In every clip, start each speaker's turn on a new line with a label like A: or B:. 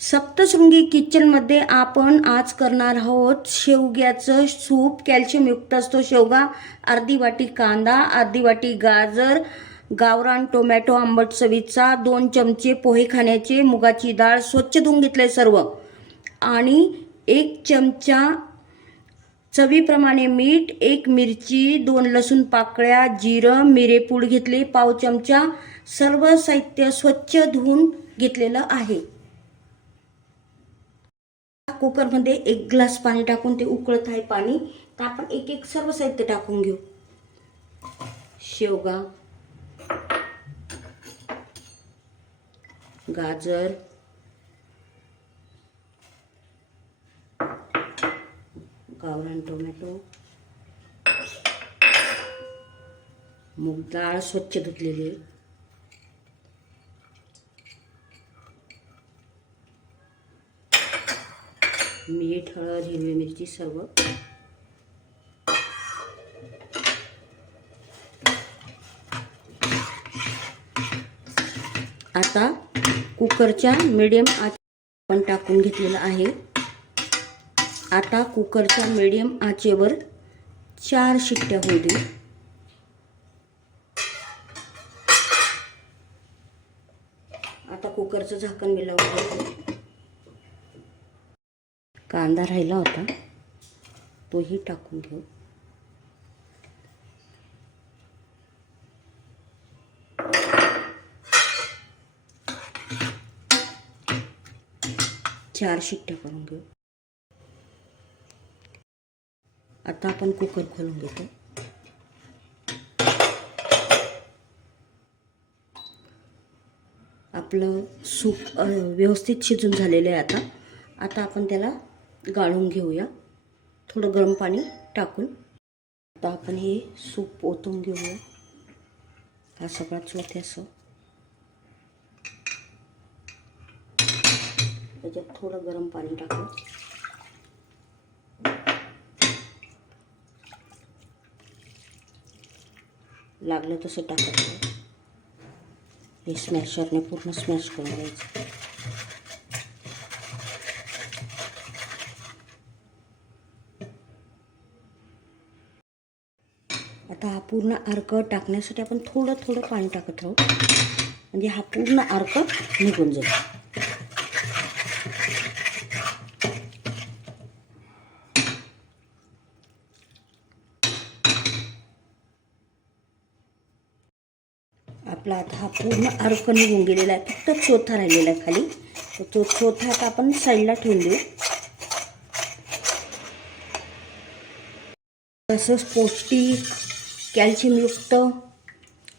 A: सप्तशृंगी किचनमध्ये आपण आज करणार आहोत शेवग्याचं सूप कॅल्शियमयुक्त असतो शेवगा अर्धी वाटी कांदा अर्धी वाटी गाजर गावरान टोमॅटो आंबट चवीचा दोन चमचे पोहे खाण्याचे मुगाची डाळ स्वच्छ धुवून घेतले सर्व. आणि एक चमचा चवीप्रमाणे मीठ एक मिरची दोन लसूण पाकळ्या जिरं मिरेपूड घेतले पाव चमचा सर्व साहित्य स्वच्छ धुवून घेतलेलं आहे. कुकरमध्ये एक ग्लास पाणी टाकून ते उकळत आहे पाणी. तर आपण एक एक सर्व साहित्य टाकून घेऊ. शेवगा. गाजर. गावरान टोमॅटो. मूग डाळ स्वच्छ धुतलेली मीठ हळद हिरवी मिरची सर्व. आता कुकरच्या मीडियम आच आपण टाकून घेतलेलं आहे. आता कुकरच्या मिडियम आचेवर चार शिट्ट्या होऊ दे. आता कुकरचं झाकण मी लावून कांदा राहिला होता तोही टाकून घेऊ. चार शिट्ट्या करून घेऊ. आता आपण कुकर खोलून घेतो. आपलं सूप व्यवस्थित शिजून झालेलं आहे आता. आता आपण त्याला गाळून घेऊया. थोडं गरम पाणी टाकून. आता आपण हे सूप ओतून घेऊया. हा सगळा चोथे असं त्याच्यात थोडं गरम पाणी टाकू लागलं तसं टाकायचं हे स्मॅशरने पूर्ण स्मॅश करून घ्यायचं. आता हा पूर्ण अर्क टाकण्यासाठी आपण थोडं थोडं पाणी टाकत राहू. म्हणजे हा पूर्ण अर्क निघून जाईल. आपला आता हा पूर्ण अर्क निघून गेलेला आहे. फक्त चोथा राहिलेला आहे खाली. तर तो चोथा आता आपण साईडला ठेवून देऊ. तसंच पौष्टिक कॅल्शियमयुक्त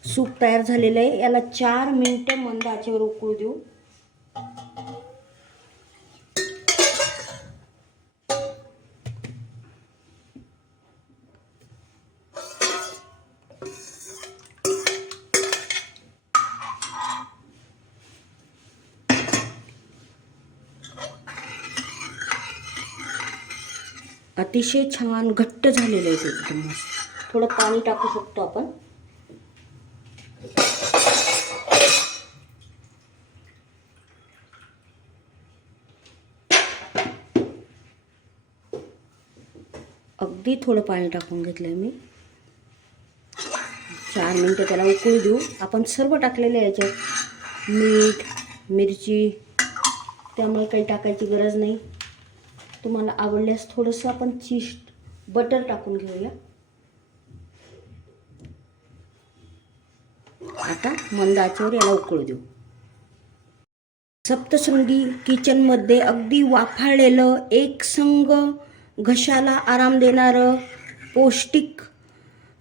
A: सूप तयार झालेलं आहे. याला चार मिनटं मंद आचेवर उकळू देऊ. अतिशय छान घट्ट झालेलं आहे ते एकदम मस्त. थोडं पाणी टाकू शकतो आपण. अगदी थोडं पाणी टाकून घेतलं आहे मी. चार मिनटं त्याला उकळू देऊ. आपण सर्व टाकलेलं आहे याच्यात. मीठ मिरची त्यामुळे काही टाकायची गरज नाही. तुम्हाला आवडल्यास थोडंसं आपण चीज बटर टाकून घेऊया. आता मंद आचेवर याला उकळू देऊ. सप्तशृंगी किचनमध्ये अगदी वाफाळलेलं एक संग घशाला आराम देणारं पौष्टिक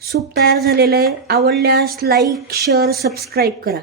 A: सूप तयार झालेलं आहे. आवडल्यास लाईक शेअर सबस्क्राईब करा.